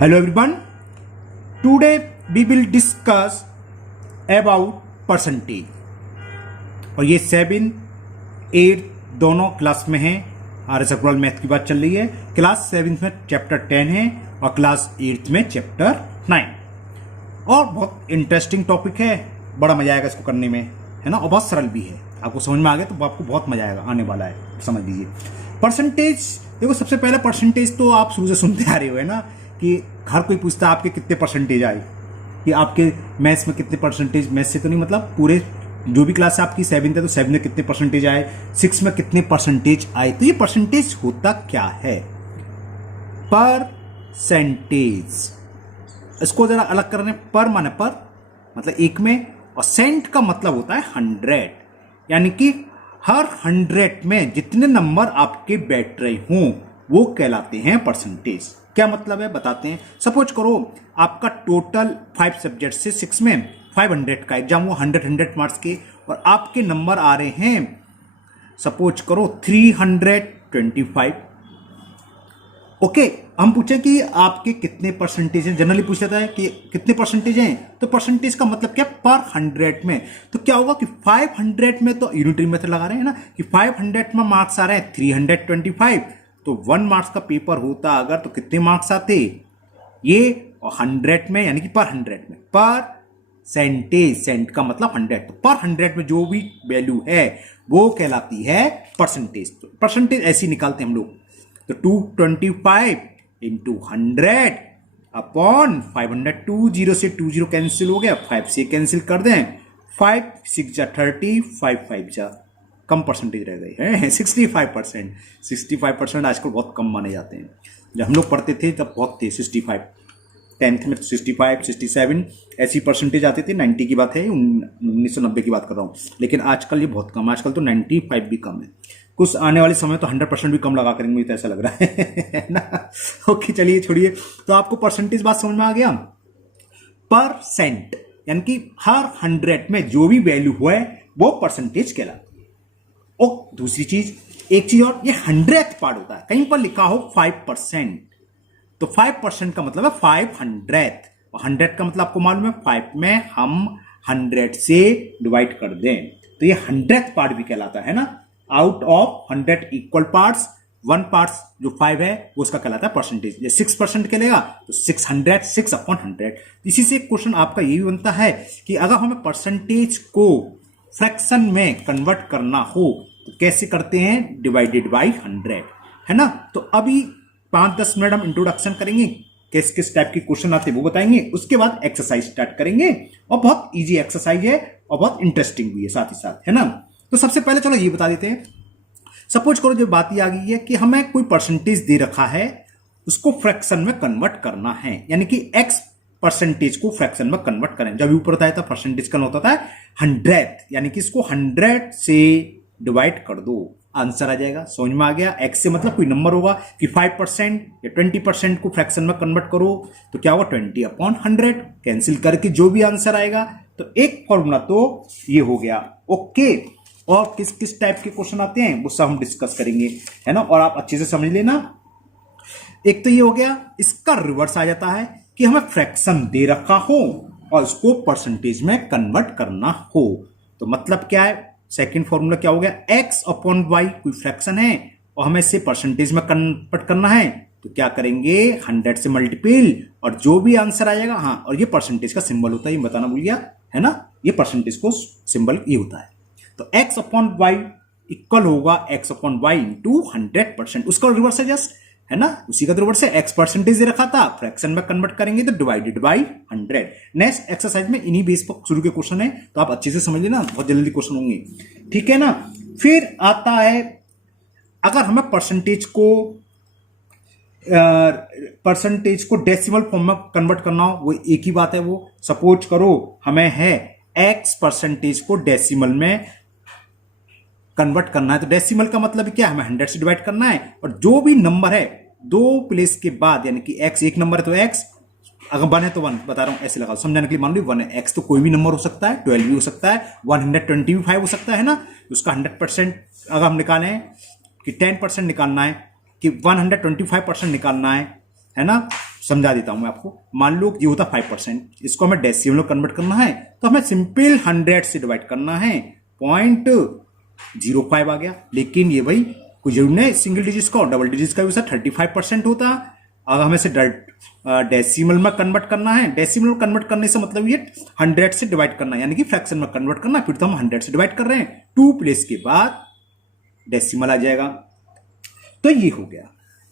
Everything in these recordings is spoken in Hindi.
Hello everyone. Today we will discuss about percentage. और ये 7, 8 दोनों क्लास में हैं। RS अग्रवाल मैथ की बात चल रही है। क्लास 7 में चैप्टर 10 है और क्लास 8 में चैप्टर 9। और बहुत इंटरेस्टिंग टॉपिक है, बड़ा मजा आएगा इसको करने में, है ना। और बहुत सरल भी है, आपको समझ में आ गया तो आपको बहुत मजा आएगा, आने वाला है, समझ लीजिए। परसेंटेज, देखो सबसे पहले परसेंटेज तो आप शुरू से सुनते आ रहे हो, है ना, कि हर कोई पूछता है आपके कितने परसेंटेज आए, कि आपके मैथ्स में कितने परसेंटेज, मैथ्स से तो नहीं मतलब पूरे जो भी क्लास है आपकी 7 है तो 7 में कितने परसेंटेज आए, 6 में कितने परसेंटेज आए। तो ये परसेंटेज होता क्या है? परसेंटेज, इसको जरा अलग करने, पर माने पर मतलब एक में, और सेंट का मतलब होता है 100, यानी कि हर 100 में जितने नंबर आपके बैठ रहे हों वो कहलाते हैं परसेंटेज। क्या मतलब है बताते हैं। सपोज करो आपका टोटल 5 सब्जेक्ट से 6 में 500 का एग्जाम, वो 100 मार्क्स के, और आपके नंबर आ रहे हैं सपोज करो 325। ओके, हम पूछे कि आपके कितने परसेंटेज हैं, जनरली पूछ लेता है कि कितने परसेंटेज हैं, तो परसेंटेज का मतलब क्या, पर 100 में। तो क्या होगा कि 500 में तो यूनिटरी मेथड लगा रहे हैं ना, कि 500 में मार्क्स आ रहे हैं 325, तो 1 मार्क्स का पेपर होता अगर तो कितने मार्क्स आते ये, और 100 में यानी कि पर 100 में, पर सेंटेज, सेंट का मतलब 100, तो पर 100 में जो भी वैल्यू है वो कहलाती है परसेंटेज। तो परसेंटेज ऐसे ही निकालते हैं हम लोग, तो 225 इंटू 100 अपॉन 500, 20 से 20 कैंसिल हो गया, 5 से कैंसिल कर दें, 5 6 जा 30, 5 5 जा कम परसेंटेज रह गई है 65%। 65% आजकल बहुत कम माने जाते हैं। जब हम लोग पढ़ते थे तब बहुत थे 65, 10th में 65, 67 ऐसी परसेंटेज आती थी। 90 की बात है, 1990 की बात कर रहा हूँ, लेकिन आजकल ये बहुत कम, आजकल तो 95 भी कम है। कुछ आने वाले समय तो 100% भी कम लगा करेंगे, मुझे तो ऐसा लग रहा है ना। ओके चलिए छोड़िए, तो आपको परसेंटेज बात समझ में आ गया। परसेंट यानी कि हर 100 में जो भी वैल्यू हुआ है वो परसेंटेज कहलाता है। और दूसरी चीज, एक चीज और, ये 100th पार्ट होता है, कहीं पर लिखा हो 5%, तो 5% का मतलब है 500th, और 100 का मतलब आपको मालूम है 5 में हम 100 से डिवाइड कर दें तो ये 100th पार्ट भी कहलाता है ना। Out of 100 equal parts 1 part जो 5 है वो उसका कहलाता है परसेंटेज। ये 6% कहलेगा तो 600, 6 अपॉन 100। इसी से क्वेश्चन आपका ये भी बनता है कि अगर हमें परसेंटेज को फ्रैक्शन में कन्वर्ट करना हो तो कैसे करते हैं, डिवाइडेड बाई 100, है ना। तो अभी 5-10 मिनट हम इंट्रोडक्शन करेंगे, किस किस टाइप के क्वेश्चन आते हैं वो बताएंगे, उसके बाद एक्सरसाइज स्टार्ट करेंगे। और बहुत इजी एक्सरसाइज है और बहुत इंटरेस्टिंग भी है साथ ही साथ, है ना। तो सबसे पहले चलो ये बता देते हैं। सपोज करो जो बात ये आ गई है कि हमें कोई परसेंटेज दे रखा है, उसको फ्रैक्शन में कन्वर्ट करना है, यानी कि एक्स परसेंटेज को फ्रैक्शन में कन्वर्ट करें। जब ऊपर बताया था परसेंटेज का होता था 100th, यानी कि इसको 100 से डिवाइड कर दो, आंसर आ जाएगा। समझ में आ गया। एक्स से मतलब कोई नंबर होगा कि 5% या 20% को फ्रैक्शन में कन्वर्ट करो तो क्या होगा 20 अपॉन 100, कैंसिल करके जो भी आंसर आएगा। तो एक फॉर्मूला तो ये हो गया। ओके, और किस किस टाइप के क्वेश्चन आते हैं वो सब हम डिस्कस करेंगे, है ना। और आप अच्छे से समझ लेना। एक तो ये हो गया, इसका रिवर्स आ जाता है कि हमें फ्रैक्शन दे रखा हो और उसको परसेंटेज में कन्वर्ट करना हो, तो मतलब क्या है, सेकंड फॉर्मूला क्या हो गया, x अपॉन वाई, कोई फ्रैक्शन है और हमें इसे परसेंटेज में कन्वर्ट करना है तो क्या करेंगे 100 से मल्टीपल, और जो भी आंसर आ जाएगा, हाँ, और ये परसेंटेज का सिंबल होता है, ये बताना भूल गया, है ना। ये परसेंटेज को सिंबल ये होता है। तो x अपॉन वाई इक्वल होगा x अपॉन वाई इंटू 100%, उसका रिवर्स है जस्ट, है ना, उसी का रिवर्स है। x परसेंटेज दे रखा था, फ्रैक्शन में कन्वर्ट करेंगे तो डिवाइडेड बाई 100। नेक्स्ट एक्सरसाइज में इन्हीं बेस पर शुरू के क्वेश्चन है, तो आप अच्छे से समझ लेना, बहुत जल्दी क्वेश्चन होंगे, ठीक है ना। फिर आता है, अगर हमें परसेंटेज को डेसिमल फॉर्म में कन्वर्ट करना हो, वो एक ही बात है। वो सपोज करो हमें है x परसेंटेज को डेसिमल में कन्वर्ट करना है, तो डेसिमल का मतलब क्या है, हमें 100 से डिवाइड करना है, और जो भी नंबर है 2 प्लेस के बाद, यानी कि x एक नंबर है तो x, अगर 1 है तो 1, बता रहा हूं ऐसे लगाओ समझाने के लिए। मान लो 1 है, x तो कोई भी नंबर हो सकता है, 12 भी हो सकता है, 125 हो सकता है ना। उसका 100% अगर हम निकालें कि 10% निकालना है कि 125% निकालना है ना, समझा देता हूं मैं आपको। मान लो ये होता 5%, इसको हमें डेसिमल में कन्वर्ट करना है तो हमें सिंपल 100 से डिवाइड करना है, 0.05 आ गया। लेकिन ये भाई कोई जरूर नहीं सिंगल डिजिट का, डबल डिजिट का भी 35% होता। अगर हमें से डेसिमल में कन्वर्ट करना है, डेसिमल में कन्वर्ट करने से मतलब ये 100 से डिवाइड करना है, यानी कि फ्रैक्शन में कन्वर्ट करना है, फिर तो हम 100 से डिवाइड कर रहे हैं, 2 प्लेस के बाद डेसिमल आ जाएगा। तो ये हो गया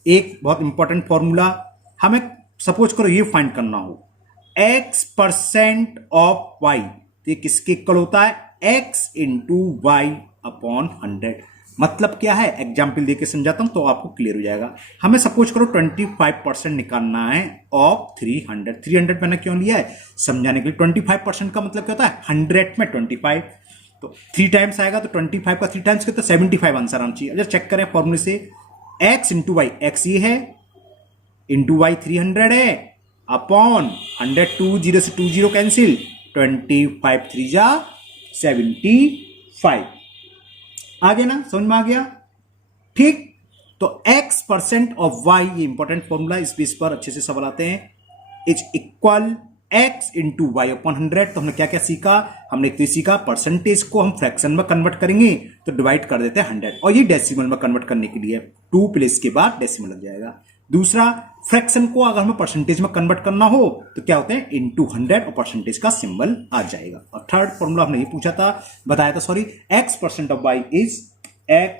एक बहुत इंपॉर्टेंट फॉर्मूला। हमें सपोज करो ये फाइंड करना हो x% ऑफ y, तो ये किसके इक्वल होता है, x इंटू वाई अपॉन 100। मतलब क्या है, एग्जाम्पल देके समझाता हूं तो आपको क्लियर हो जाएगा। हमें सपोज करो 25% निकालना है ऑफ 300। 300 मैंने क्यों लिया है, समझाने के लिए। 25% का मतलब क्या होता है, 100 में 25, तो 3 टाइम्स आएगा, तो 25 का 3 टाइम्स कितना, 75 आंसर आना चाहिए। अगर चेक करें फॉर्मूले से, x इंटू वाई, एक्स ये है, इंटू वाई 300 है, अपॉन 100, 2 0 से 2 0 कैंसिल, 25 3 जा 75। आ गया ना, समझ में आ गया, ठीक। तो x% ऑफ y, ये इंपॉर्टेंट फॉर्मूला, इस बेस पर अच्छे से सवाल आते हैं, is equal x into y upon 100। तो हमने क्या क्या सीखा, हमने एक तो सीखा परसेंटेज को हम फ्रैक्शन में कन्वर्ट करेंगे तो डिवाइड कर देते हैं 100, और ये डेसिमल में कन्वर्ट करने के लिए 2 प्लेस के बाद डेसिमल लग जाएगा। दूसरा, फ्रैक्शन को अगर हमें परसेंटेज में कन्वर्ट करना हो तो क्या होते हैं, इंटू 100 और परसेंटेज का सिंबल आ जाएगा। और थर्ड फॉर्मूला हमने ये पूछा था, बताया था sorry, x% of y is x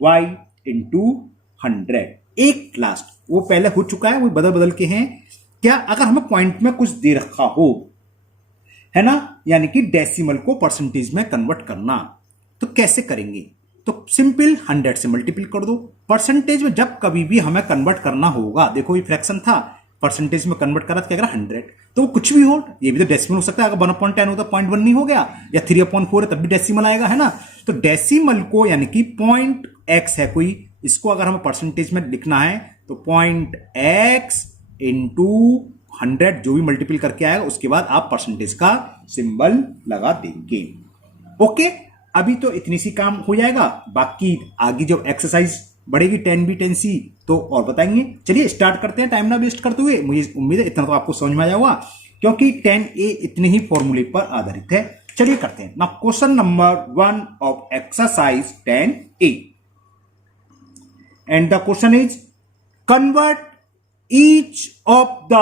y into 100। एक लास्ट, वो पहले हो चुका है, वो बदल बदल के हैं। क्या, अगर हमें पॉइंट में कुछ दे रखा हो, है ना, यानी कि डेसिमल को परसेंटेज में कन्वर्ट करना, तो कैसे करेंगे, तो सिंपल 100 से मल्टीपल कर दो। परसेंटेज में जब कभी भी हमें कन्वर्ट करना होगा, देखो ये फ्रैक्शन था, परसेंटेज में कन्वर्ट करा तो क्या करा 100, तो वो कुछ भी हो, ये भी तो डेसिमल हो सकता है। अगर 1/10 होता 0.1 नहीं हो गया, या 3/4 है तब भी डेसिमल आएगा, है ना। तो डेसिमल को, यानी कि पॉइंट x है कोई, इसको अगर हमें परसेंटेज में लिखना है तो पॉइंट x इंटू 100 जो भी मल्टीपल करके आएगा, उसके बाद आप परसेंटेज का सिंबल लगा देंगे। ओके, अभी तो इतनी सी काम हो जाएगा, बाकी आगे जो एक्सरसाइज बढ़ेगी 10B 10C तो और बताएंगे। चलिए स्टार्ट करते हैं, टाइम ना वेस्ट करते हुए। मुझे उम्मीद है इतना तो आपको समझ में आया होगा, क्योंकि 10A इतने ही फॉर्मूले पर आधारित है। चलिए करते हैं ना, question number 1 of exercise 10A, and the question is convert each of the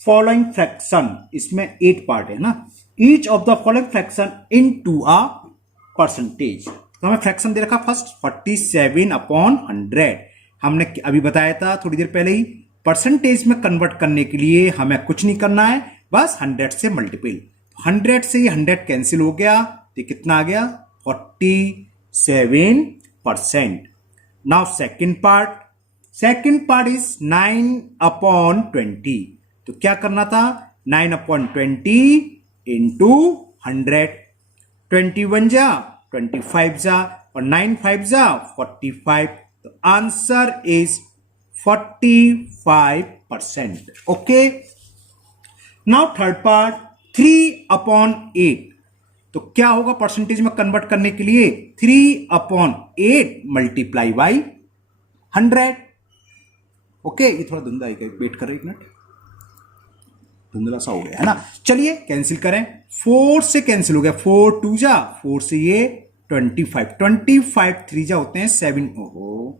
following fraction, इसमें 8 पार्ट है ना, each of the following fraction into a percentage. तो हमें फ्रैक्शन दे रखा फर्स्ट 47/100। हमने अभी बताया था थोड़ी देर पहले ही, परसेंटेज में कन्वर्ट करने के लिए हमें कुछ नहीं करना है, बस 100 से मल्टीपल। 100 से ये 100 कैंसिल हो गया, तो कितना आ गया 47%। Now second part is 9/20। तो क्या करना था, 9/20 इंटू 100, 21 जा 25 जा और 9 5 जा 45। तो answer is 45%। Okay, now third part 3/8। तो क्या होगा परसेंटेज में कन्वर्ट करने के लिए, 3/8 मल्टीप्लाई बाई 100। ओके, ये थोड़ा धुंधला है, वेट कर रहे एक मिनट, धुंधला सा हो गया है ना। चलिए कैंसिल करें, 4 से कैंसिल हो गया, 4 2 जा 4 से ये 25, 25 3 जा होते हैं 7, ओहो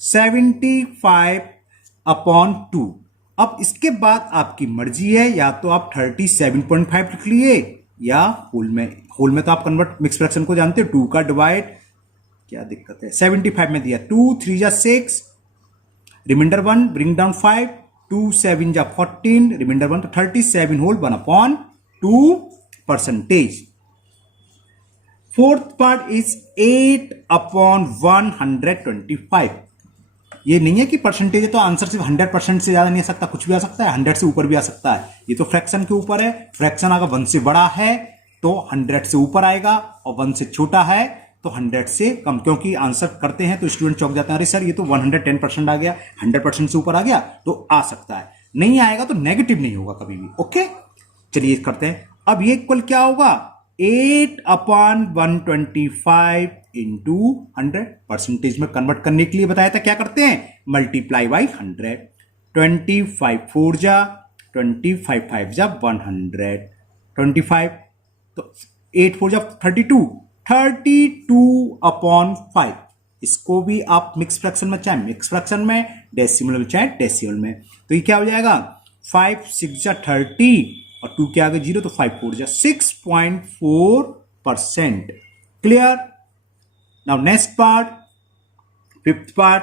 75/2। अब इसके बाद आपकी मर्जी है, या तो आप 37.5 लिख लिए, या होल में तो आप कन्वर्ट मिक्स फ्रैक्शन को जानते हो, 2 का डिवाइड, क्या दिक्कत है, 75 में दिया, 2 3 जा 6, रिमाइंडर 1, ब्रिंग डाउन 5, 2 7 जा 14, रिमाइंडर 1, तो 37 whole 1/2 percentage. Fourth part is 8/125। ये नहीं है कि परसेंटेज है तो आंसर सिर्फ 100% से ज्यादा नहीं आ सकता, कुछ भी आ सकता है, 100 से ऊपर भी आ सकता है। ये तो फ्रैक्शन के ऊपर है, फ्रैक्शन अगर 1 से बड़ा है तो 100 से ऊपर आएगा, और 1 से छोटा है तो 100 से कम। क्योंकि आंसर करते हैं तो स्टूडेंट चौंक जाते हैं, अरे सर ये तो 110% आ गया, 100% से ऊपर आ गया, तो आ सकता है, नहीं आएगा तो नेगेटिव नहीं होगा कभी भी। ओके, चलिए करते हैं। अब ये इक्वल क्या होगा, 8/125 इंटू 100। परसेंटेज में कन्वर्ट करने के लिए बताया था क्या करते हैं, मल्टीप्लाई बाई 100। 25 4 जा, 25 5 जा 100, 25 तो 8 4 जा 32, 32/5। इसको भी आप मिक्स फ्रैक्शन में चाहे मिक्स फ्रैक्शन में, डेसिमल में चाहे डेसिमल में, तो ये क्या हो जाएगा 5 6 जा 30 और 2 के आगे 0 तो 5 4 जा 6.4%। Clear. Now next part, fifth part,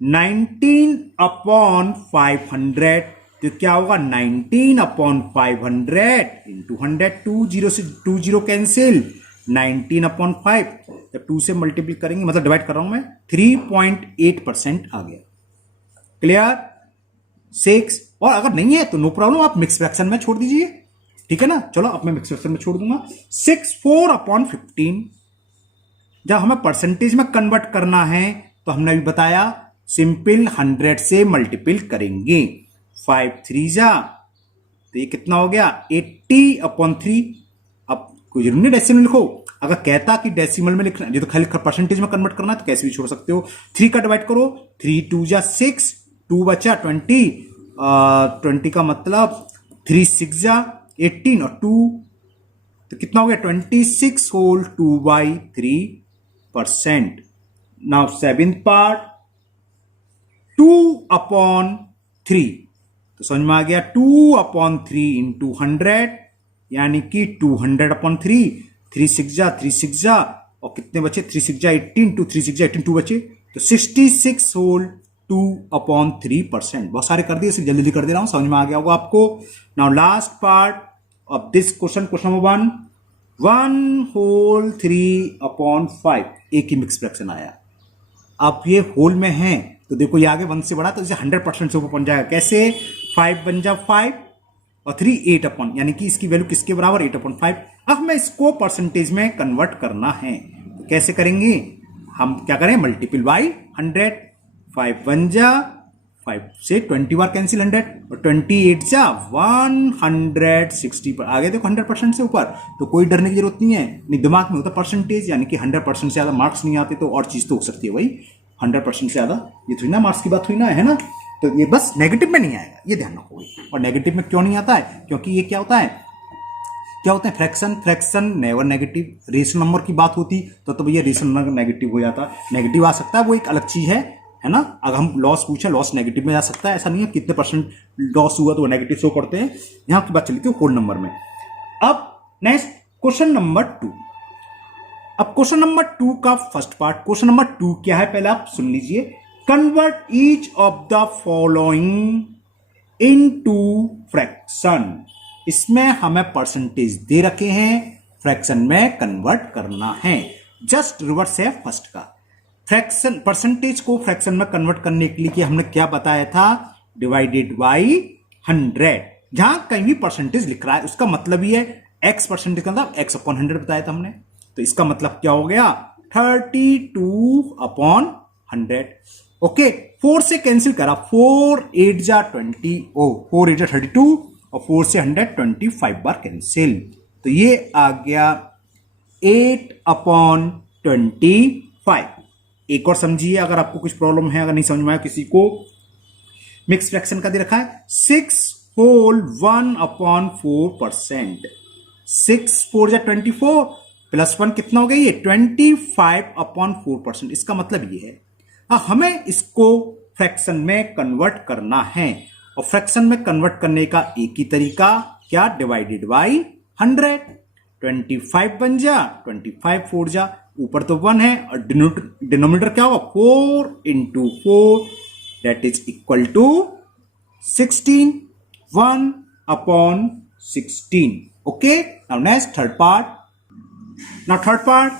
19/500 तो क्या होगा 19/500 इंटू 100, 2 0 से 2 0 कैंसिल, 19/5 तो 2 से मल्टीप्लाई करेंगे, मतलब डिवाइड कर रहा हूं मैं, 3.8% आ गया। क्लियर। 6 और अगर नहीं है तो नो प्रॉब्लम, आप मिक्स फ्रैक्शन में छोड़ दीजिए, ठीक है ना। चलो अब मैं मिक्स फ्रैक्शन में छोड़ दूंगा। 6 4/15 जब हमें परसेंटेज में कन्वर्ट करना है तो हमने अभी बताया सिंपल 100 से मल्टीपल करेंगे। 5 3 जा तो ये कितना हो गया 80/3। अब कोई जरूरी नहीं डेसिमल लिखो, अगर कहता कि डेसिमल में लिखना, ये तो खाली परसेंटेज में कन्वर्ट करना है तो कैसे भी छोड़ सकते हो। 3 का डिवाइड करो, 3 2 जा 6, 2 बचा 20, 20 का मतलब 3 6 जा 18 और 2 तो कितना हो गया 26 होल 2/3%। नाउ सेवेंथ पार्ट, 2/3 तो समझ में आ गया 2/3 इंटू 100 यानी कि 200/3, 3 6 जा 3 6 जा और कितने बचे 3 6 जा 18, 2 3 6 जा 18, 2 बचे तो 66 होल 2/3%। बहुत सारे कर दिए, जल्दी जल्दी कर दे रहा हूं, समझ में आ गया होगा आपको। Now last part of this question, question number 1, 1 whole 3/5 एक ही मिक्स फ्रैक्शन आया। अब ये होल में है तो देखो ये आगे 1 से बढ़ा तो इसे 100% से ऊपर पहुंच जाएगा। कैसे 5 बन जा 5 और 3 8/, यानी कि इसकी वैल्यू किसके बराबर 8/5। अब हमें इसको परसेंटेज में कन्वर्ट करना है तो कैसे करेंगे, हम क्या करें मल्टीपल बाई 100। 5 बन जा 5 से 20 बार कैंसिल 100 और 28 जा 160 पर आ गए। देखो 100% से ऊपर तो कोई डरने की जरूरत नहीं है, नहीं दिमाग में होता परसेंटेज, यानी कि 100% से ज्यादा मार्क्स नहीं आते तो और चीज तो हो सकती है भाई, 100% से ज्यादा ये थोड़ी ना मार्क्स की बात हुई ना, है ना। तो ये बस नेगेटिव में नहीं आएगा, ये ध्यान रखो। और नेगेटिव में क्यों नहीं आता है, क्योंकि ये क्या होता है fraction, fraction never negative. Rational number की बात होती तो भैया रेशनल नंबर नेगेटिव हो जाता, नेगेटिव आ सकता है, वो एक अलग चीज है ना। अगर हम लॉस पूछे, लॉस नेगेटिव में जा सकता है, ऐसा नहीं है कितने परसेंट लॉस हुआ तो वो नेगेटिव शो करते हैं। यहां की बात चली थी होल नंबर में। अब नेक्स्ट क्वेश्चन नंबर 2। अब क्वेश्चन नंबर 2 का फर्स्ट पार्ट, क्वेश्चन नंबर 2 क्या है पहले आप सुन लीजिए। Convert each of the following into fraction. इसमें हमें परसेंटेज दे रखे हैं, फ्रैक्शन में कन्वर्ट करना है। जस्ट रिवर्स है फर्स्ट का। फ्रैक्शन परसेंटेज को फ्रैक्शन में कन्वर्ट करने के लिए हमने क्या बताया था, डिवाइडेड बाई 100। जहां कहीं भी परसेंटेज लिख रहा है उसका मतलब ही है x परसेंटेज का मतलब x/100 बताया था हमने, तो इसका मतलब क्या हो गया 32/100। ओके 4 से कैंसिल करा, 4 8 जा 20, 4 8 जा 32 और 4 से 125 बार कैंसिल, तो ये आ गया 8/25। एक और समझिए अगर आपको कुछ प्रॉब्लम है, अगर नहीं समझ में आया किसी को, मिक्स फ्रैक्शन का दे रखा है 6 होल 1/4%। 6 4 जा 24 प्लस 1 कितना हो गया ये 25/4%। इसका मतलब ये है हमें इसको फ्रैक्शन में कन्वर्ट करना है, और फ्रैक्शन में कन्वर्ट करने का एक ही तरीका क्या, डिवाइडेड बाई 100। 25 बन जा 25 4 जा, ऊपर तो 1 है और डिनोमिनेटर क्या होगा 4 into 4 that is equal to 16, 1/16। Okay now next third part. Now third part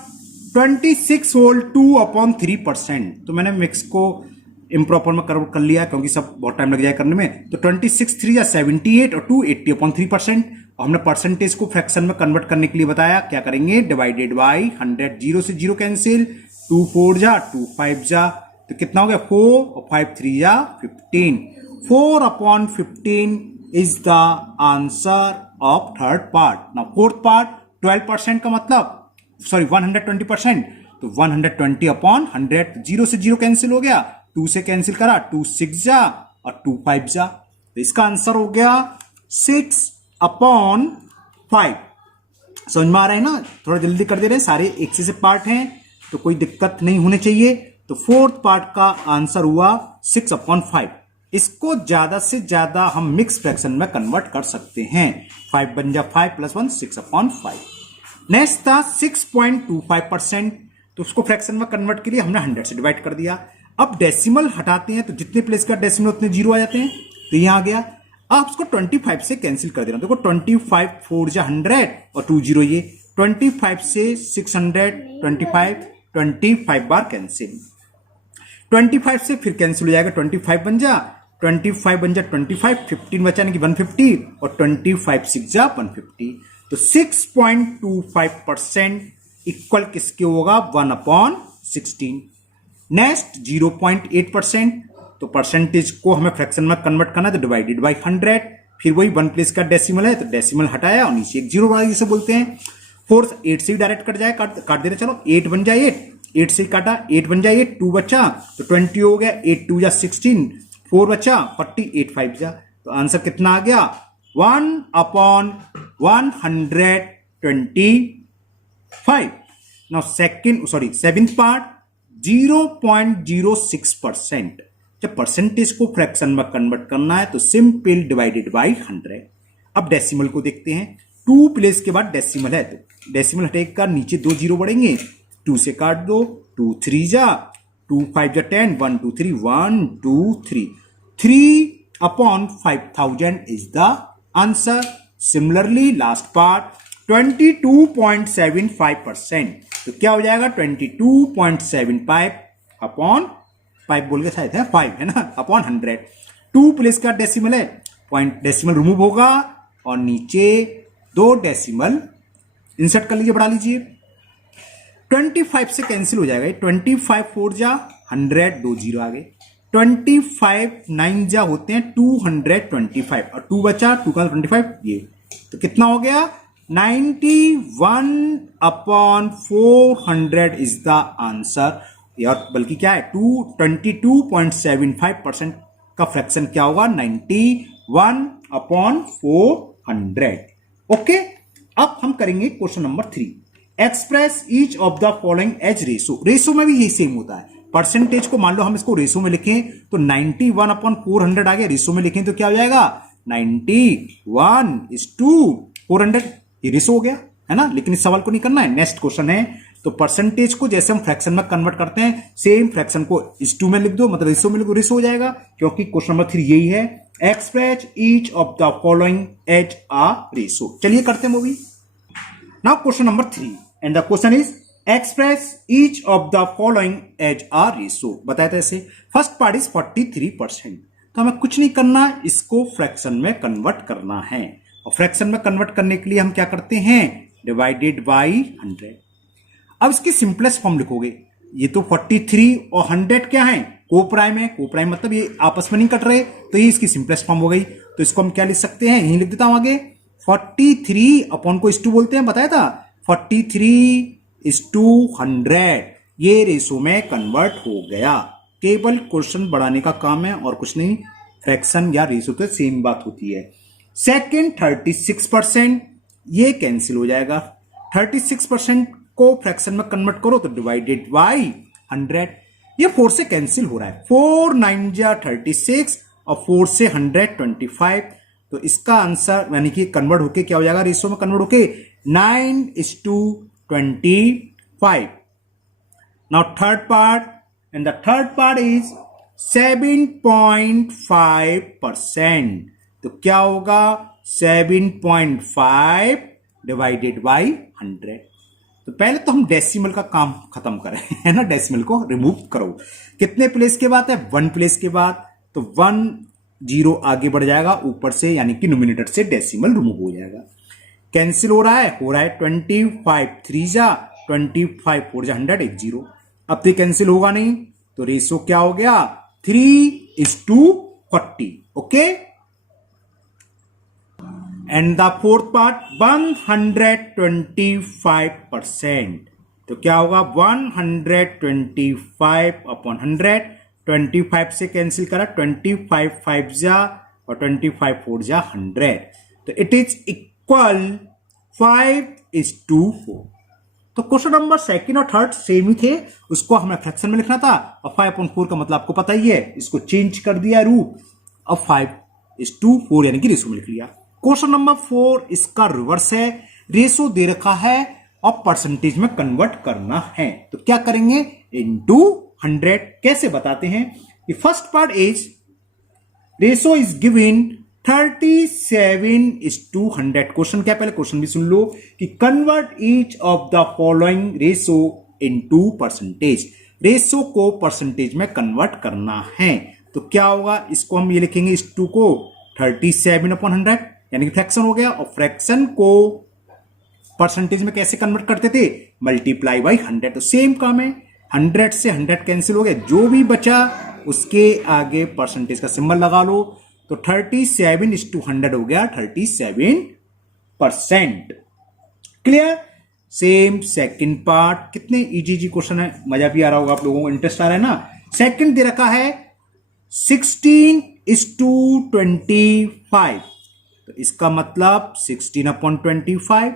26 whole 2/3%। तो मैंने मिक्स को इम्प्रॉपर में कर लिया क्योंकि सब बहुत टाइम लग जाए करने में। तो 26 3 या 78 और 2 80/3%। और हमने परसेंटेज को फ्रैक्शन में कन्वर्ट करने के लिए बताया, क्या करेंगे डिवाइडेड बाई 100, 0 से 0 कैंसिल, 2 4 जा 2 5 जा, तो कितना हो गया 4 और 5 3 जा 15। 4/15 is the answer of third part. Now fourth part 12% का मतलब 120%, तो 120/100, 0 से 0 कैंसिल हो गया, 2 से कैंसिल करा, 2 6 जा और 2 5 जा, तो इसका आंसर हो गया 6/5। समझ में आ रहा है ना? थोड़ा जल्दी कर दे रहे हैं, सारे एक से पार्ट हैं तो कोई दिक्कत नहीं होनी चाहिए। तो फोर्थ पार्ट का आंसर हुआ 6/5। इसको ज्यादा से ज्यादा हम मिक्स फ्रैक्शन में कन्वर्ट कर सकते हैं। 5 बन जा 5 + 1 6/5। नेक्स्ट था 6.25%। तो उसको फ्रैक्शन में कन्वर्ट के लिए हमने 100 से डिवाइड कर दिया। अब डेसिमल हटाते हैं तो जितने प्लेस का डेसिमल उतने जीरो आ जाते हैं, तो यहां आ गया। अब उसको 25 से कैंसिल कर देना। देखो 25 4 जा 100 और 2 0 ये 25 से 600 25 बार कैंसिल। 25 से फिर कैंसिल हो जाएगा, 25 बन जा 25 15 बचा नहीं कि 150 और 25 6 जा 150। तो 6.25% इक्वल किसके होगा? 1/16। नेक्स्ट 0.8%। तो परसेंटेज को हमें फ्रैक्शन में कन्वर्ट करना है तो डिवाइडेड बाई 100। फिर वही 1 प्लेस का डेसिमल है तो डेसिमल हटाया और नीचे एक जीरो जिसे बोलते हैं। 4 8 से भी डायरेक्ट कट जाए, काट देते चलो। 8 बन जाए 8 से काटा, 8 बन जाए 2 बचा तो 20 हो गया। 8 2 जा 16, 4 बचा 40, 8 5 जा। तो आंसर कितना आ गया? 1/125। Now seventh part 0.06%। जब परसेंटेज को फ्रैक्शन में कन्वर्ट करना है तो सिंपल डिवाइडेड बाई 100। अब डेसिमल को देखते हैं। 2 प्लेस के बाद डेसिमल है तो डेसिमल हटेगा, नीचे 2 जीरो बढ़ेंगे, 2 से काट दो, 2 3 जा 2 5 जा 10, 1 2 3 1 2 3 3/5000 is the answer. Similarly last part 22.75%। तो क्या हो जाएगा? 22.75/5 बोल के शायद है 5 है ना, अपॉन 100। 2 प्लेस का डेसिमल है, पॉइंट डेसिमल रिमूव होगा और नीचे 2 डेसिमल इंसर्ट कर लीजिए, बढ़ा लीजिए। 25 से कैंसिल हो जाएगा। 25 4 जा 100, 2 जीरो आ गए। 25 9 जा होते हैं 225 और 2 बचा 2 का 25 ये, तो कितना हो गया? 91/400 इज द आंसर। और बल्कि क्या है 22.75% का फ्रैक्शन क्या होगा? 91/400। ओके, अब हम करेंगे question number 3। Express each of the following as ratio. Ratio में भी यही सेम होता है। परसेंटेज को मान लो हम इसको रेशो में लिखें तो 91/400 आ गया। रेशो में लिखें तो क्या हो जाएगा? 91:400। ये रेशो हो गया है ना, लेकिन इस सवाल को नहीं करना है। नेक्स्ट क्वेश्चन है, तो परसेंटेज को जैसे हम फ्रैक्शन में कन्वर्ट करते हैं सेम फ्रैक्शन को इस 2 में लिख दो, मतलब रेशो में लिखो, रेशो हो जाएगा। क्योंकि क्वेश्चन नंबर 3 यही है, express each of the following as a ratio. चलिए करते हैं मूवी। Now question number 3 and the question is express each of the following as a ratio. बताया था ऐसे। First part is 43%। तो हमें कुछ नहीं करना, इसको फ्रैक्शन में कन्वर्ट करना है। और फ्रैक्शन में कन्वर्ट करने के लिए हम क्या करते हैं? Divided by 100। अब इसकी सिंपलेस्ट फॉर्म लिखोगे। ये तो 43 और 100 क्या है? कोप्राइम है। कोप्राइम मतलब ये आपस में नहीं कट रहे, तो ये इसकी सिंपलेस्ट फॉर्म हो गई। तो इसको हम क्या लिख सकते हैं? यही लिख देता हूं आगे। 43 अपॉन को इस 2 बोलते हैं, बताया था। 43:100 ये रेशो में कन्वर्ट हो गया। केवल क्वेश्चन बढ़ाने का काम है और कुछ नहीं। फ्रैक्शन या रेशो तो सेम बात होती है। सेकेंड 36%, ये कैंसिल हो जाएगा। 36% को फ्रैक्शन में कन्वर्ट करो तो डिवाइडेड बाई 100। ये 4 से कैंसिल हो रहा है। 4 9 जा 36 और 4 से 125। तो इसका आंसर यानी कि कन्वर्ट होके क्या हो जाएगा? रेशो में कन्वर्ट होके 9:25। Now third part and the third part is 7.5%। तो क्या होगा? 7.5 डिवाइडेड बाई 100। तो पहले तो हम डेसिमल का काम खत्म करें, है ना। डेसिमल को रिमूव करो। कितने प्लेस के बाद है? 1 प्लेस के बाद। तो 1 0 आगे बढ़ जाएगा ऊपर से, यानी कि न्यूमरेटर से डेसिमल रिमूव हो जाएगा। कैंसिल हो रहा है 25 3 जा 25 4 जा 100, 1 0। अब तो कैंसिल होगा नहीं, तो रेशो क्या हो गया? 3:40। Okay, and the fourth part 125%। तो क्या होगा? 125/100 25 से कैंसिल करा, 25 5 जा और 25 4 जा 100, तो इट इज इक्वल 5:4। तो क्वेश्चन नंबर सेकंड और थर्ड सेम ही थे, उसको हमें फ्रैक्शन में लिखना था, और 5/4 का मतलब आपको पता ही है, इसको चेंज कर दिया रूप, अब 5:4 यानी कि रेशो में लिख लिया। क्वेश्चन नंबर 4 इसका रिवर्स है, रेशो दे रखा है और परसेंटेज में कन्वर्ट करना है, तो क्या करेंगे, इनटू 100। कैसे बताते हैं कि first part is ratio is given 37:100। Question क्या, पहले क्वेश्चन भी सुन लो कि convert each of the following ratio into percentage. Ratio को परसेंटेज में कन्वर्ट करना है, तो क्या होगा, इसको हम ये लिखेंगे, इस 2 को 37/100 यानी कि फ्रैक्शन हो गया, और फ्रैक्शन को परसेंटेज में कैसे कन्वर्ट करते थे, मल्टीप्लाई बाई 100। तो सेम काम है, 100 से 100 कैंसिल हो गया, जो भी बचा उसके आगे परसेंटेज का सिंबल लगा लो, तो 37:100 हो गया 37%। क्लियर। सेम सेकंड पार्ट, कितने इजी क्वेश्चन है, मजा भी आ रहा होगा आप लोगों को, इंटरेस्ट आ रहा है ना। सेकंड दे रखा है 16:25, तो इसका मतलब 16/25,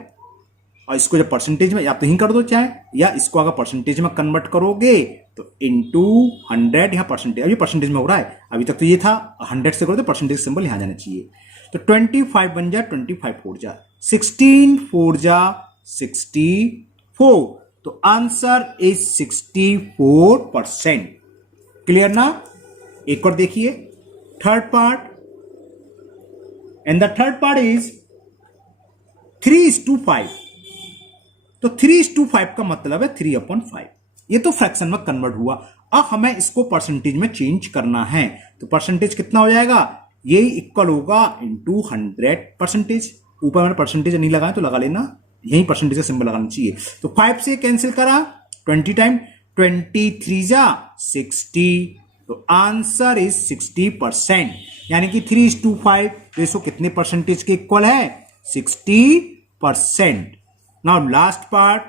और इसको जब परसेंटेज में, या तो यहीं कर दो चाहे, या इसको अगर परसेंटेज में कन्वर्ट करोगे तो इनटू 100, यहां परसेंटेज, अभी परसेंटेज में हो रहा है, अभी तक तो ये था 100 से करो तो परसेंटेज सिंबल यहां जाना चाहिए, तो 25 बन जा, 25 4 जा 16, 4 जा 64, तो आंसर इज 64%। क्लियर ना। एक और देखिए third part, and the third part is 3:5। तो 3:5 का मतलब है 3/5, ये तो फ्रैक्शन में कन्वर्ट हुआ। अब हमें इसको परसेंटेज में चेंज करना है, तो परसेंटेज कितना हो जाएगा, ये इक्वल होगा इनटू 100%। ऊपर मैंने परसेंटेज नहीं लगाया तो लगा लेना, यही परसेंटेज का सिंबल लगाना चाहिए। तो 5 से कैंसिल करा 20 टाइम, 23 जा 60, तो आंसर इज 60%, यानी कि 3:5 रेशो कितने परसेंटेज के इक्वल है, 60%। Now last part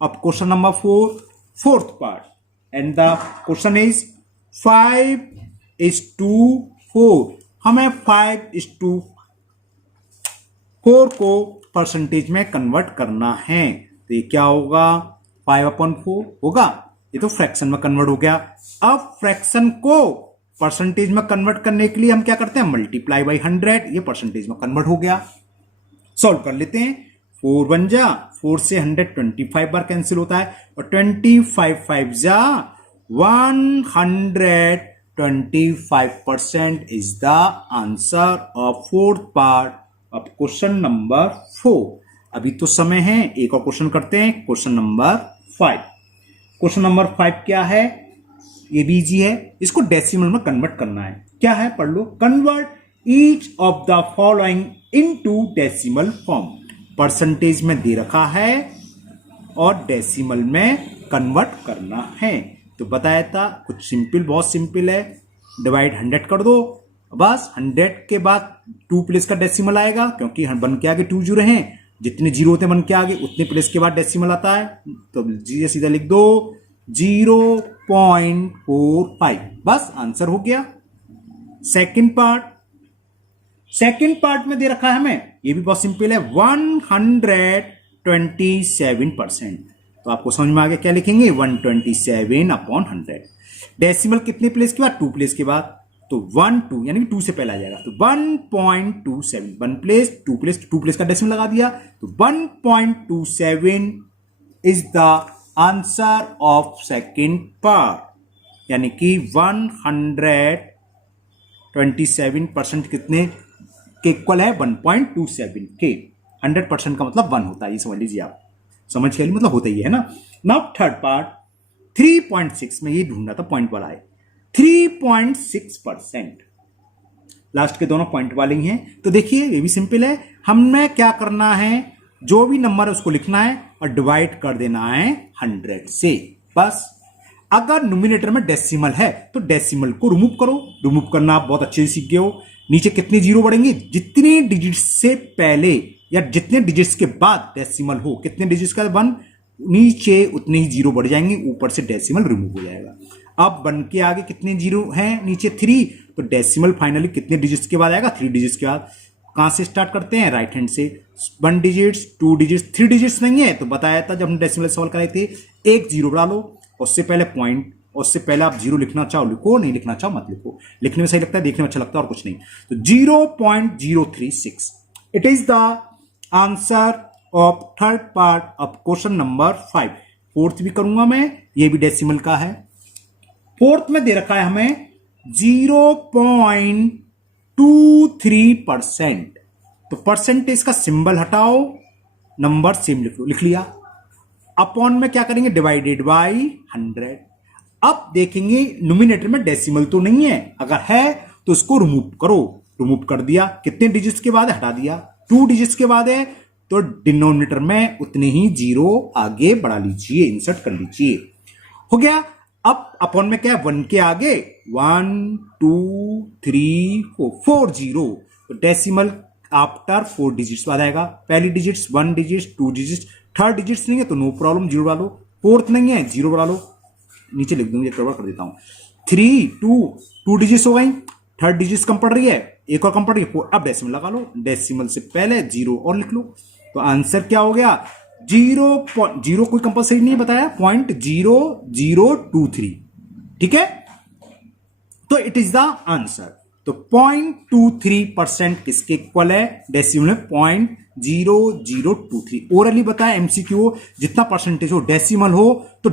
of question number 4, fourth part, and the question is 5:4। हमें 5:4 को परसेंटेज में कन्वर्ट करना है, तो ये क्या होगा, 5/4 होगा, ये तो फ्रैक्शन में कन्वर्ट हो गया। अब फ्रैक्शन को परसेंटेज में कन्वर्ट करने के लिए हम क्या करते हैं, मल्टीप्लाई बाई 100, ये परसेंटेज में कन्वर्ट हो गया। सॉल्व कर लेते हैं, 4 बन जा, 4 से 100 25 बार कैंसिल होता है, और 25 5 जा 125% is the answer of fourth part of question number 4। अभी तो समय है, एक और क्वेश्चन करते हैं, क्वेश्चन नंबर 5। क्वेश्चन नंबर 5 क्या है, ये भी इजी है, इसको डेसिमल में कन्वर्ट करना है। क्या है, पढ़ लो, convert each of the following into decimal form. Percentage में दे रखा है और डेसिमल में कन्वर्ट करना है, तो बताया था कुछ सिंपल, बहुत सिंपल है, डिवाइड 100 कर दो, बस 100 के बाद 2 प्लेस का डेसिमल आएगा, क्योंकि 1 के आगे 2 जीरो हैं, जितने जीरो होते हैं 1 के आगे उतने प्लेस के बाद डेसिमल आता है, तो सीधे सीधा लिख दो 0.45, बस आंसर हो गया। सेकंड पार्ट में दे रखा है हमें, ये भी बहुत सिंपल है, 127%, तो आपको समझ में आ गया, क्या लिखेंगे, 127/100। डेसिमल कितने प्लेस के बाद, 2 प्लेस के बाद, तो 1 2 यानी कि 2 से पहले आ जाएगा, तो 1.27, 1 प्लेस 2 प्लेस, 2 प्लेस का डेसिमल लगा दिया, तो 1.27 is the answer of second part, यानी कि 127% कितने के इक्वल है, 1.27 के। 100% का मतलब 1 होता है, ये समझ लीजिए आप, समझ के लिए मतलब होता ही है ना। नाउ थर्ड पार्ट 3.6 में ये ढूंढना था, पॉइंट वाला है, 3.6%, लास्ट के दोनों पॉइंट वाले ही हैं। तो देखिए ये भी सिंपल है, हमें क्या करना है, जो भी नंबर है उसको लिखना है और डिवाइड कर देना है 100 से, बस। अगर न्यूमरेटर में डेसिमल है तो डेसिमल को रिमूव करो, रिमूव करना आप बहुत अच्छे से सीख गए हो। नीचे कितने जीरो बढ़ेंगे, जितने डिजिट्स से पहले या जितने डिजिट्स के बाद डेसिमल हो, कितने डिजिट्स का 1, नीचे उतने ही जीरो बढ़ जाएंगे, ऊपर से डेसिमल रिमूव हो जाएगा। अब 1 के आगे कितने जीरो हैं, नीचे 3, तो डेसिमल फाइनली कितने डिजिट्स के बाद आएगा, 3 डिजिट्स के बाद। कहां से स्टार्ट करते हैं, राइट हैंड से। 1 डिजिट्स, 2 डिजिट्स, 3 डिजिट्स नहीं है तो बताया था जब हम डेसिमल सॉल्व कराए थे, एक जीरो बढ़ा लो, उससे पहले पॉइंट, उससे पहले आप जीरो लिखना चाहो लिखो, नहीं लिखना चाहो मत लिखो, लिखने में सही लगता है, देखने में अच्छा लगता है और कुछ नहीं। तो 0.036 it is the answer of third part of question number 5। Fourth भी करूंगा मैं, ये भी डेसिमल का है। फोर्थ में दे रखा है हमें 0.23%। तो परसेंटेज का सिंबल हटाओ, नंबर सेम लिख लो, लिख लिया। अपॉन में क्या करेंगे, डिवाइडेड बाई 100। अब देखेंगे न्यूमिनेटर में डेसिमल तो नहीं है, अगर है तो इसको रिमूव करो, रिमूव कर दिया, कितने डिजिट्स के बाद हटा दिया, 2 डिजिट्स के बाद है तो डिनोमिनेटर में उतने ही जीरो आगे बढ़ा लीजिए, इंसर्ट कर लीजिए, हो गया। अब अपॉन में क्या है, 1 के आगे 1 2 3 4 जीरो, तो डेसिमल आफ्टर 4 डिजिट्स बाद आएगा। पहली digits 1 digits, 2 digits, third digits नहीं है तो नो प्रॉब्लम, जीरो डालो। फोर्थ नहीं है, जीरो बढ़ा लो, नीचे लिख दूंगी, गड़बड़ कर देता हूं। 3 2 डिजिट्स हो गई, थर्ड डिजिट्स कम पड़ रही है, एक और कम पड़ रही है 4। अब डेसिमल लगा लो, डेसिमल से पहले जीरो और लिख लो, तो आंसर क्या हो गया, जीरो कोई कंपलसरी नहीं बताया, 0.0023, ठीक है। तो इट इज द आंसर। तो 0.23% किसके इक्वल है, डेसिमल में 0.0023। ओरली बताया एमसीक्यू, जितना परसेंटेज हो डेसिमल हो तो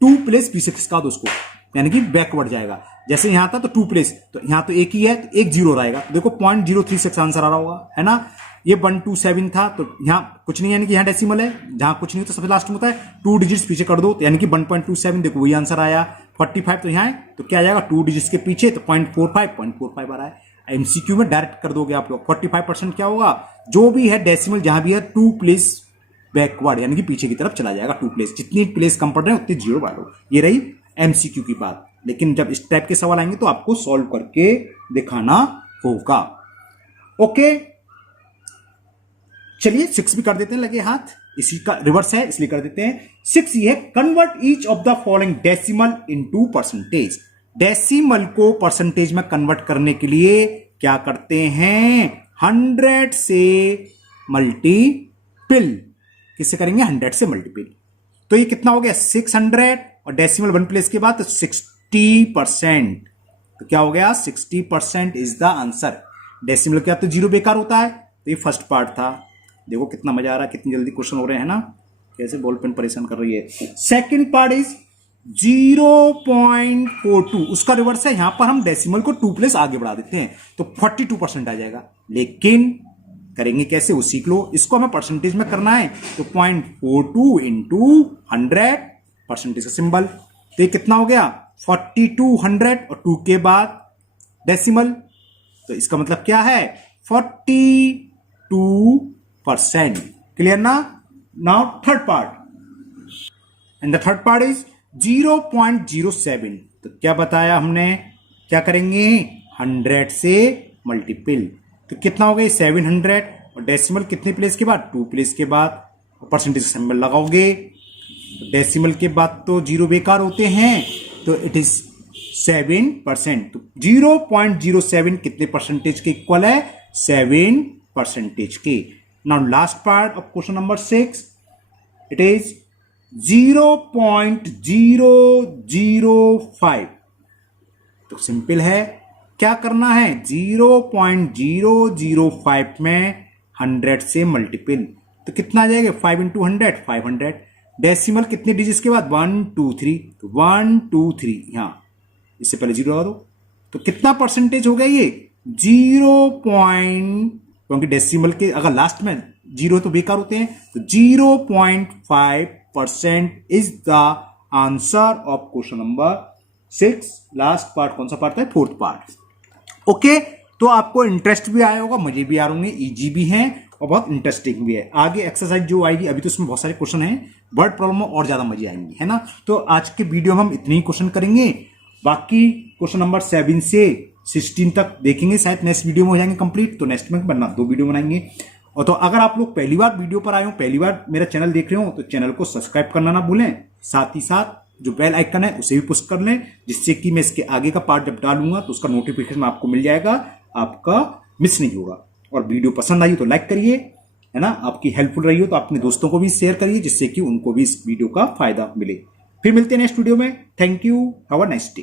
2 प्लेस पीछे खिसका दो उसको, यानी कि बैकवर्ड जाएगा। जैसे यहां था तो 2 प्लेस, तो यहां तो एक ही है तो एक जीरो रहेगा, देखो 0.036 आंसर आ रहा होगा, है ना। ये 127 था तो यहां कुछ नहीं, यानी कि यहां डेसिमल है, जहां कुछ नहीं तो सबसे लास्ट में होता है 2 डिजिट्स पीछे कर दो, तो यानी कि 1.27, देखो वही आंसर आया। 45 तो यहां है तो क्या आ जाएगा, 2 डिजिट्स के पीछे, तो 0.45 आ रहा है। एमसीक्यू में डायरेक्ट कर दोगे आप लोग। 45% क्या होगा, जो भी है डेसिमल जहां भी है 2 प्लेस बैकवर्ड, यानी कि पीछे की तरफ चला जाएगा 2 प्लेस, जितनी प्लेस कम पड़ रहे हैं उतनी जीरो बढ़ा। ये रही एमसीक्यू की बात। लेकिन जब इस टाइप के सवाल आएंगे तो आपको सॉल्व करके दिखाना होगा। ओके, चलिए 6 भी कर देते हैं, लगे हाथ, इसी का रिवर्स है इसलिए कर देते हैं। 6 ये है, convert each of the following decimal into percentage. Decimal को परसेंटेज में कन्वर्ट करने के लिए क्या करते हैं, 100 से मल्टीपल। किससे करेंगे, 100 से मल्टीपल। तो ये कितना हो गया, 600, और डेसिमल 1 प्लेस के बाद तो 60%। तो क्या हो गया, 60% इज द आंसर। डेसिमल क्या, तो जीरो बेकार होता है। तो ये फर्स्ट पार्ट था। देखो कितना मजा आ रहा है, कितनी जल्दी क्वेश्चन हो रहे हैं ना, कैसे बॉल पेन परेशान कर रही है। सेकंड पार्ट इज 0.42, उसका रिवर्स है। यहां पर हम डेसिमल को 2 प्लेस आगे बढ़ा देते हैं तो 42% आ जाएगा। लेकिन करेंगे कैसे, वो सीख लो। इसको हमें परसेंटेज में करना है तो 0.42 इंटू 100, परसेंटेज का सिंबल। तो ये कितना हो गया, 4200, और 2 के बाद डेसिमल, तो इसका मतलब क्या है, 42%। क्लियर ना। Now third part, and the third part is 0.07। तो क्या बताया हमने, क्या करेंगे, 100 से मल्टीपल। तो कितना हो गया, 700, और डेसिमल कितने प्लेस के बाद, 2 प्लेस के बाद, और परसेंटेज सिंबल लगाओगे। तो डेसिमल के बाद तो जीरो बेकार होते हैं, तो इट इज 7%। तो 0.07 कितने परसेंटेज के इक्वल है, 7% के। Now last part of question number 6, it is 0.005। तो सिंपल है, क्या करना है, 0.005 में 100 से मल्टीपल, तो कितना आ जाएगा, 5 इंटू 100, 500। डेसिमल कितने डिजिट्स के बाद, 1 2 3, तो 1 2 3, यहां इससे पहले जीरो लगा दो। तो कितना परसेंटेज हो गया ये, 0. क्योंकि डेसिमल के अगर लास्ट में जीरो तो बेकार होते हैं, तो 0.5% is the answer of question number 6। Last part कौन सा पार्ट है, फोर्थ पार्ट। ओके, तो आपको इंटरेस्ट भी आया होगा, मजे भी आ रहे होंगे, इजी भी हैं और बहुत इंटरेस्टिंग भी है। आगे एक्सरसाइज जो आएगी, अभी तो इसमें बहुत सारे क्वेश्चन हैं, वर्ड प्रॉब्लम में और ज्यादा मजे आएंगे, है ना। तो आज के वीडियो में हम इतने ही क्वेश्चन करेंगे, बाकी क्वेश्चन नंबर 7 से 16 तक देखेंगे, शायद नेक्स्ट वीडियो में हो जाएंगे कंप्लीट। तो नेक्स्ट में बनना 2 वीडियो बनाएंगे। और तो अगर आप लोग पहली बार वीडियो पर आए हो, पहली बार मेरा चैनल देख रहे हो, तो चैनल को सब्सक्राइब करना ना भूलें, साथ ही साथ जो बेल आइकन है उसे भी पुश कर लें, जिससे कि मैं इसके आगे का पार्ट जब डालूंगा तो उसका नोटिफिकेशन आपको मिल जाएगा, आपका मिस नहीं होगा। और वीडियो पसंद आई तो लाइक करिए, है ना, आपकी हेल्पफुल रही हो तो अपने दोस्तों को भी शेयर करिए, जिससे कि उनको भी इस वीडियो का फायदा मिले। फिर मिलते हैं नेक्स्ट वीडियो में। Thank you, have a nice day.